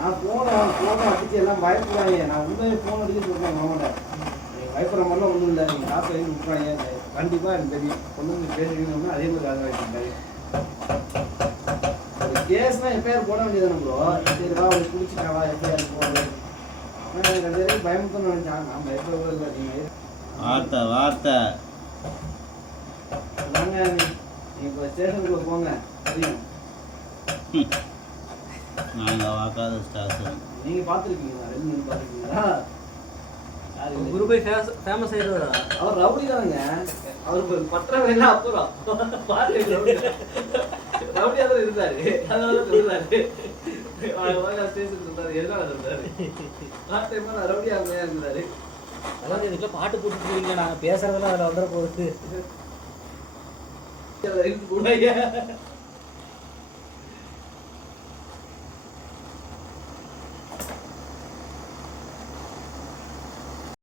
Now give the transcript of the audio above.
நான் ஃபோனை அடிச்சு எல்லாம் பயப்படுவாங்க. நான் உண்மையை ஃபோன் அடிச்சு சொல்கிறேன் மாமாட்ட. நீங்கள் பயப்படுற மாதிரிலாம் ஒன்றும் இல்லை. நீங்கள் காசு வாங்கி விட்றாங்க. கண்டிப்பாக எனக்கு தெரியும். கொண்டு வந்து பேசுறீங்கன்னா அதே மாதிரி காசு வாங்கிட்டாரு. ஒரு கேஸ்னால் எஃப்ஐஆர் போட வேண்டியது ப்ரோ. சரி வா அவனுக்கு பிடிச்சிட்டாவா எஃப்ஐஆர் போடுறது. ஆனால் ரெண்டு பேரும் பயமுத்தன்னு நினச்சான். நான் பயப்படவே இல்லை. நீங்கள் வார்த்தை தாங்க நீங்கள் இப்போ ஸ்டேஷனுக்குள்ளே போங்க தெரியும். நாங்கள் வாக்காத ஸ்டாஃப். நீங்கள் பார்த்துருக்கீங்களா? ரெண்டு மூணு பார்த்துருக்கீங்களா? குருபை ஃபேமஸ் ஆயிடுவாரா? அவர் ரவுடி தானுங்க. அவருக்கு பற்ற வேணா அப்புறம் ரவுடியா தான் இருந்தாரு. அதனால சொல்றாரு ஸ்டேஷன் சொல்றாரு. எதனால சொல்றாரு? லாஸ்ட் டைம் நான் ரவுடியா இருந்தாரு. அதாவது இதுக்குள்ள பாட்டு போட்டுட்டு இருக்கீங்க. நாங்கள் பேசுறதெல்லாம் அதில் வந்துட போகுது. கூட